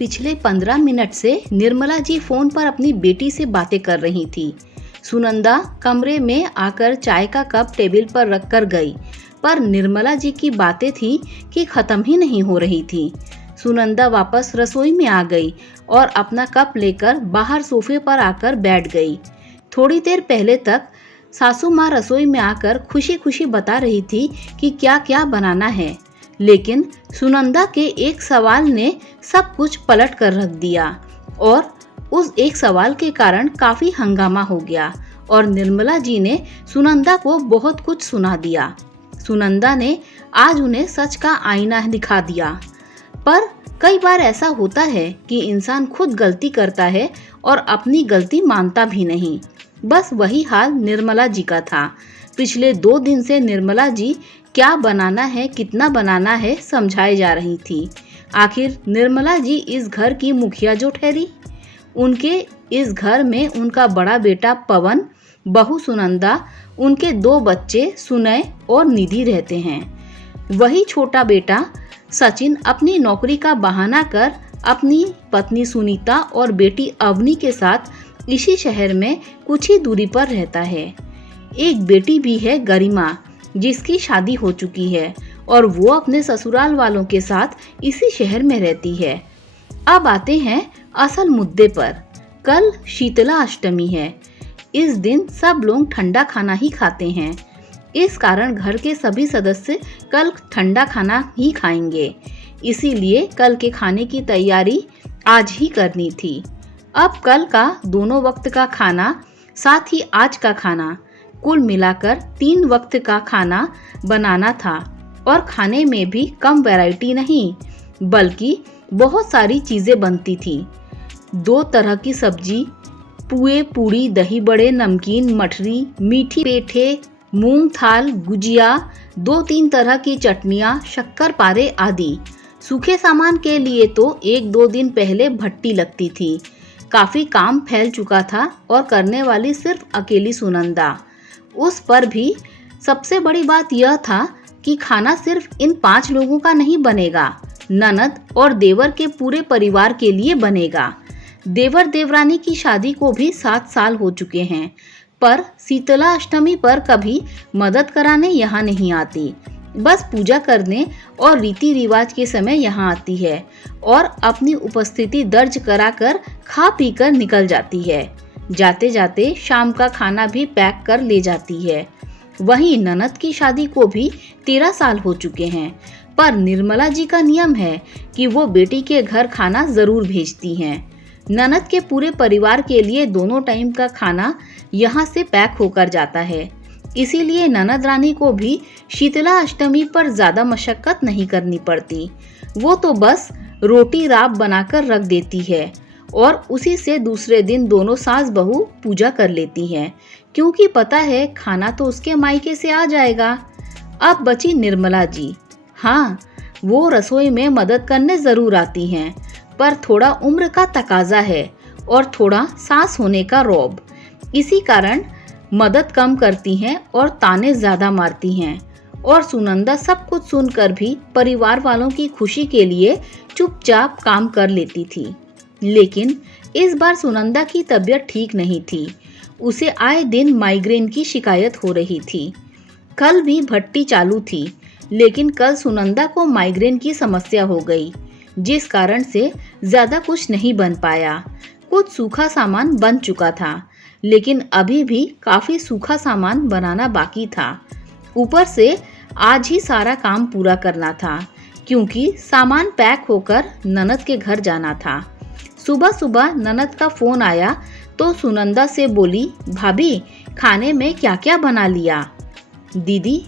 पिछले 15 मिनट से निर्मला जी फोन पर अपनी बेटी से बातें कर रही थी। सुनंदा कमरे में आकर चाय का कप टेबल पर रख कर गई, पर निर्मला जी की बातें थी कि खत्म ही नहीं हो रही थी। सुनंदा वापस रसोई में आ गई और अपना कप लेकर बाहर सोफे पर आकर बैठ गई। थोड़ी देर पहले तक सासू माँ रसोई में आकर खुशी खुशी बता रही थी कि क्या क्या बनाना है, लेकिन सुनंदा के एक सवाल ने सब कुछ पलट कर रख दिया और उस एक सवाल के कारण काफी हंगामा हो गया और निर्मला जी ने सुनंदा को बहुत कुछ सुना दिया। सुनंदा ने आज उन्हें सच का आईना दिखा दिया। पर कई बार ऐसा होता है कि इंसान खुद गलती करता है और अपनी गलती मानता भी नहीं। बस वही हाल निर्मला जी का था। पिछले 2 दिन से निर्मला जी क्या बनाना है, कितना बनाना है समझाई जा रही थी। आखिर निर्मला जी इस घर की मुखिया जो ठहरी। उनके इस घर में उनका बड़ा बेटा पवन, बहू सुनंदा, उनके 2 बच्चे सुनय और निधि रहते हैं। वही छोटा बेटा सचिन अपनी नौकरी का बहाना कर अपनी पत्नी सुनीता और बेटी अवनी के साथ इसी शहर में कुछ ही दूरी पर रहता है। एक बेटी भी है गरिमा, जिसकी शादी हो चुकी है और वो अपने ससुराल वालों के साथ इसी शहर में रहती है। अब आते हैं असल मुद्दे पर। कल शीतला अष्टमी है। इस दिन सब लोग ठंडा खाना ही खाते हैं। इस कारण घर के सभी सदस्य कल ठंडा खाना ही खाएंगे। इसीलिए कल के खाने की तैयारी आज ही करनी थी। अब कल का दोनों वक्त का खाना, साथ ही आज का खाना, कुल मिलाकर 3 वक्त का खाना बनाना था और खाने में भी कम वैरायटी नहीं, बल्कि बहुत सारी चीजें बनती थी। 2 तरह की सब्जी, पुए, पूड़ी, दही बड़े, नमकीन, मठरी, मीठी पेठे, मूंग थाल, गुजिया, 2-3 तरह की चटनियाँ, शक्कर पारे आदि। सूखे सामान के लिए तो 1-2 दिन पहले भट्टी लगती थी। काफी काम फैल चुका था और करने वाली सिर्फ अकेली सुनंदा। उस पर भी सबसे बड़ी बात यह था कि खाना सिर्फ इन 5 लोगों का नहीं बनेगा, ननद और देवर के पूरे परिवार के लिए बनेगा। देवर देवरानी की शादी को भी 7 साल हो चुके हैं, पर शीतला अष्टमी पर कभी मदद कराने यहाँ नहीं आती। बस पूजा करने और रीति रिवाज के समय यहाँ आती है और अपनी उपस्थिति दर्ज कराकर खा पी कर निकल जाती है। जाते जाते शाम का खाना भी पैक कर ले जाती है। वहीं ननद की शादी को भी 13 साल हो चुके हैं, पर निर्मला जी का नियम है कि वो बेटी के घर खाना जरूर भेजती हैं। ननद के पूरे परिवार के लिए दोनों टाइम का खाना यहाँ से पैक होकर जाता है। इसीलिए ननद रानी को भी शीतला अष्टमी पर ज्यादा मशक्कत नहीं करनी पड़ती। वो तो बस रोटी राब बनाकर रख देती है और उसी से दूसरे दिन दोनों सास बहू पूजा कर लेती हैं, क्योंकि पता है खाना तो उसके मायके से आ जाएगा। अब बची निर्मला जी। हाँ, वो रसोई में मदद करने जरूर आती हैं, पर थोड़ा उम्र का तकाजा है और थोड़ा सास होने का रौब। इसी कारण मदद कम करती हैं और ताने ज्यादा मारती हैं। और सुनंदा सब कुछ सुनकर भी परिवार वालों की खुशी के लिए चुपचाप काम कर लेती थी। लेकिन इस बार सुनंदा की तबीयत ठीक नहीं थी। उसे आए दिन माइग्रेन की शिकायत हो रही थी। कल भी भट्टी चालू थी, लेकिन कल सुनंदा को माइग्रेन की समस्या हो गई, जिस कारण से ज्यादा कुछ नहीं बन पाया। कुछ सूखा सामान बन चुका था, लेकिन अभी भी काफी सूखा सामान बनाना बाकी था। ऊपर से आज ही सारा काम पूरा करना था, क्योंकि सामान पैक होकर ननद के घर जाना था। सुबह सुबह ननद का फोन आया तो सुनंदा से बोली, भाभी खाने में क्या क्या बना लिया? दीदी,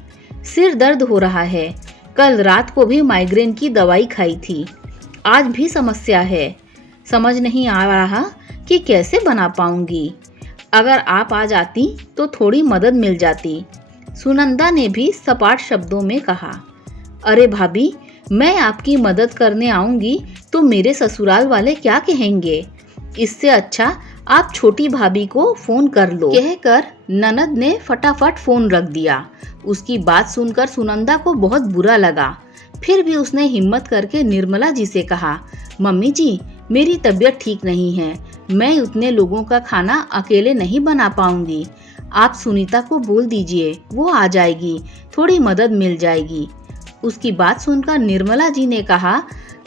सिर दर्द हो रहा है। कल रात को भी माइग्रेन की दवाई खाई थी। आज भी समस्या है। समझ नहीं आ रहा कि कैसे बना पाऊंगी। अगर आप आ जाती तो थोड़ी मदद मिल जाती। सुनंदा ने भी सपाट शब्दों में कहा। अरे भाभी, मैं आपकी मदद करने आऊंगी तो मेरे ससुराल वाले क्या कहेंगे? इससे अच्छा आप छोटी भाभी को फोन कर लो, कहकर ननद ने फटाफट फोन रख दिया। उसकी बात सुनकर सुनंदा को बहुत बुरा लगा। फिर भी उसने हिम्मत करके निर्मला जी से कहा, मम्मी जी मेरी तबीयत ठीक नहीं है, मैं उतने लोगों का खाना अकेले नहीं बना पाऊंगी। आप सुनीता को बोल दीजिए, वो आ जाएगी, थोड़ी मदद मिल जाएगी। उसकी बात सुनकर निर्मला जी ने कहा,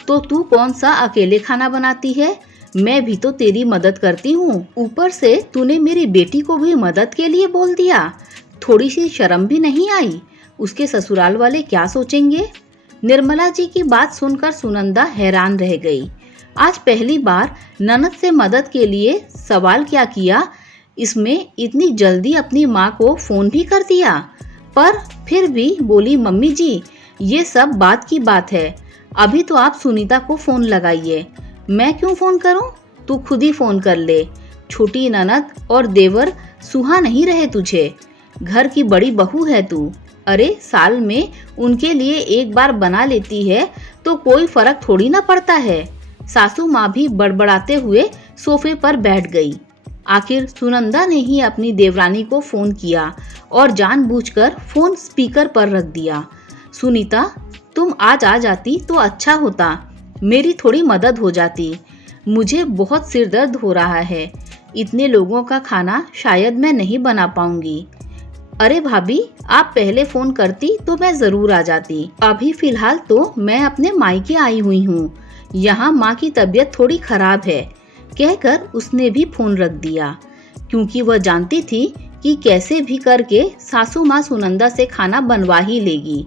तो तू कौन सा अकेले खाना बनाती है, मैं भी तो तेरी मदद करती हूँ। ऊपर से तूने मेरी बेटी को भी मदद के लिए बोल दिया, थोड़ी सी शर्म भी नहीं आई? उसके ससुराल वाले क्या सोचेंगे? निर्मला जी की बात सुनकर सुनंदा हैरान रह गई। आज पहली बार ननद से मदद के लिए सवाल क्या किया, इसमें इतनी जल्दी अपनी माँ को फोन भी कर दिया। पर फिर भी बोली, मम्मी जी ये सब बात की बात है, अभी तो आप सुनीता को फोन लगाइए। मैं क्यों फोन करूं? तू खुद ही फोन कर ले। छोटी ननद और देवर सुहा नहीं रहे तुझे, घर की बड़ी बहू है तू। अरे साल में उनके लिए एक बार बना लेती है तो कोई फर्क थोड़ी ना पड़ता है। सासू माँ भी बड़बड़ाते हुए सोफे पर बैठ गई। आखिर सुनंदा ने ही अपनी देवरानी को फोन किया और जानबूझकर फोन स्पीकर पर रख दिया। सुनीता, तुम आज आ जाती तो अच्छा होता, मेरी थोड़ी मदद हो जाती। मुझे बहुत सिर दर्द हो रहा है, इतने लोगों का खाना शायद मैं नहीं बना पाऊंगी। अरे भाभी, आप पहले फोन करती तो मैं जरूर आ जाती। अभी फिलहाल तो मैं अपने मायके आई हुई हूँ, यहाँ माँ की तबीयत थोड़ी खराब है, कहकर उसने भी फोन रख दिया, क्योंकि वह जानती थी कि कैसे भी करके सासू माँ सुनंदा से खाना बनवा ही लेगी।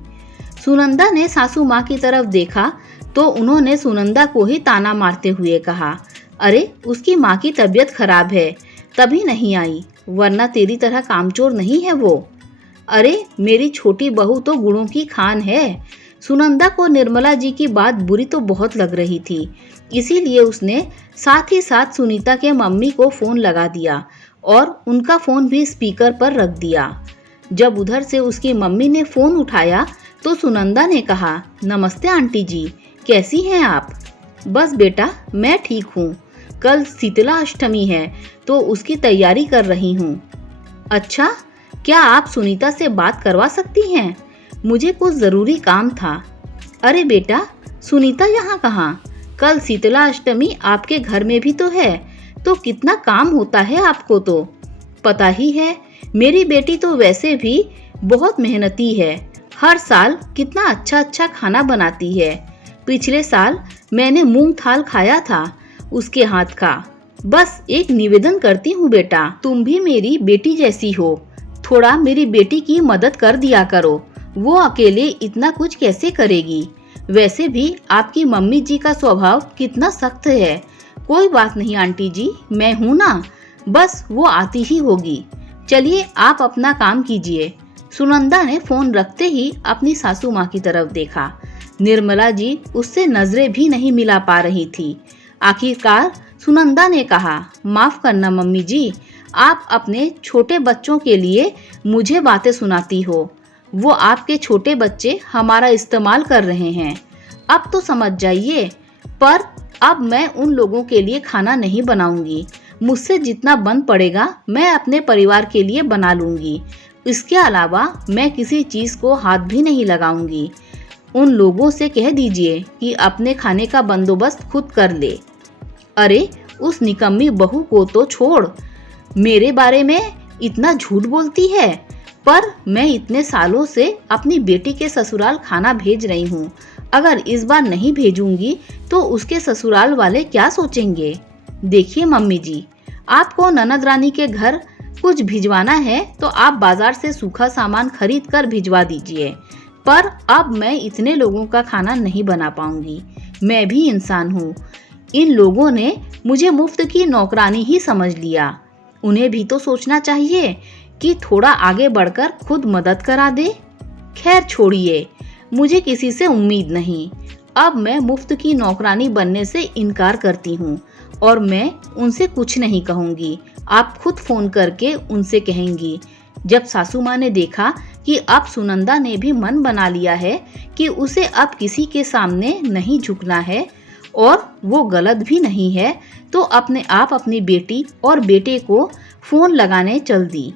सुनंदा ने सासू माँ की तरफ देखा तो उन्होंने सुनंदा को ही ताना मारते हुए कहा, अरे उसकी माँ की तबीयत खराब है तभी नहीं आई, वरना तेरी तरह कामचोर नहीं है वो। अरे मेरी छोटी बहू तो गुणों की खान है। सुनंदा को निर्मला जी की बात बुरी तो बहुत लग रही थी, इसीलिए उसने साथ ही साथ सुनीता के मम्मी को फोन लगा दिया और उनका फोन भी स्पीकर पर रख दिया। जब उधर से उसकी मम्मी ने फोन उठाया तो सुनंदा ने कहा, नमस्ते आंटी जी, कैसी हैं आप? बस बेटा मैं ठीक हूँ, कल शीतला अष्टमी है तो उसकी तैयारी कर रही हूँ। अच्छा, क्या आप सुनीता से बात करवा सकती हैं? मुझे कुछ ज़रूरी काम था। अरे बेटा, सुनीता यहाँ कहाँ? कल शीतला अष्टमी आपके घर में भी तो है, तो कितना काम होता है आपको तो पता ही है। मेरी बेटी तो वैसे भी बहुत मेहनती है, हर साल कितना अच्छा अच्छा खाना बनाती है। पिछले साल मैंने मूंग थाल खाया था उसके हाथ का। बस एक निवेदन करती हूँ बेटा, तुम भी मेरी बेटी जैसी हो, थोड़ा मेरी बेटी की मदद कर दिया करो, वो अकेले इतना कुछ कैसे करेगी? वैसे भी आपकी मम्मी जी का स्वभाव कितना सख्त है। कोई बात नहीं आंटी जी, मैं हूँ ना, बस वो आती ही होगी। चलिए आप अपना काम कीजिए। सुनंदा ने फोन रखते ही अपनी सासू माँ की तरफ देखा। निर्मला जी उससे नजरें भी नहीं मिला पा रही थी। आखिरकार सुनंदा ने कहा, माफ करना मम्मी जी, आप अपने छोटे बच्चों के लिए मुझे बातें सुनाती हो, वो आपके छोटे बच्चे हमारा इस्तेमाल कर रहे हैं, अब तो समझ जाइए। पर अब मैं उन लोगों के लिए खाना नहीं बनाऊंगी, मुझसे जितना बन पड़ेगा मैं अपने परिवार के लिए बना लूंगी। इसके अलावा मैं किसी चीज़ को हाथ भी नहीं लगाऊंगी। उन लोगों से कह दीजिए कि अपने खाने का बंदोबस्त खुद कर ले। अरे उस निकम्मी बहू को तो छोड़, मेरे बारे में इतना झूठ बोलती है, पर मैं इतने सालों से अपनी बेटी के ससुराल खाना भेज रही हूँ, अगर इस बार नहीं भेजूंगी तो उसके ससुराल वाले क्या सोचेंगे? देखिए मम्मी जी, आपको ननद रानी के घर कुछ भिजवाना है तो आप बाजार से सूखा सामान खरीद कर भिजवा दीजिए, पर अब मैं इतने लोगों का खाना नहीं बना पाऊंगी। मैं भी इंसान हूँ, इन लोगों ने मुझे मुफ्त की नौकरानी ही समझ लिया, उन्हें भी तो सोचना चाहिए कि थोड़ा आगे बढ़कर खुद मदद करा दे। खैर छोड़िए, मुझे किसी से उम्मीद नहीं, अब मैं मुफ्त की नौकरानी बनने से इनकार करती हूँ और मैं उनसे कुछ नहीं कहूँगी, आप खुद फोन करके उनसे कहेंगी। जब सासू माँ ने देखा कि अब सुनंदा ने भी मन बना लिया है कि उसे अब किसी के सामने नहीं झुकना है और वो गलत भी नहीं है, तो अपने आप अपनी बेटी और बेटे को फोन लगाने चल दी।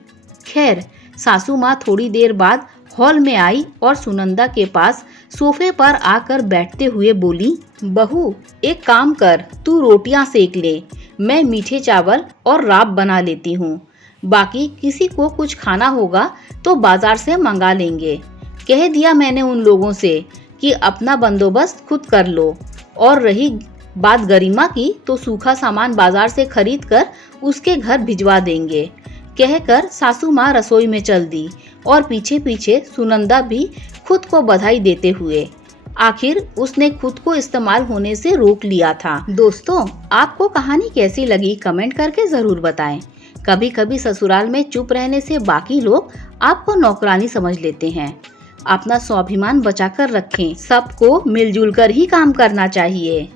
खैर सासू माँ थोड़ी देर बाद हॉल में आई और सुनंदा के पास सोफे पर आकर बैठते हुए बोली, बहू एक काम कर, तू रोटियां सेक ले, मैं मीठे चावल और राब बना लेती हूँ। बाकी किसी को कुछ खाना होगा तो बाजार से मंगा लेंगे। कह दिया मैंने उन लोगों से कि अपना बंदोबस्त खुद कर लो। और रही बात गरिमा की तो सूखा सामान बाजार से खरीद कर उसके घर भिजवा देंगे। कहकर सासू माँ रसोई में चल दी और पीछे पीछे सुनंदा भी खुद को बधाई देते हुए। आखिर उसने खुद को इस्तेमाल होने से रोक लिया था। दोस्तों, आपको कहानी कैसी लगी कमेंट करके जरूर बताएं। कभी कभी ससुराल में चुप रहने से बाकी लोग आपको नौकरानी समझ लेते हैं। अपना स्वाभिमान बचाकर रखें। सबको मिलजुल कर ही काम करना चाहिए।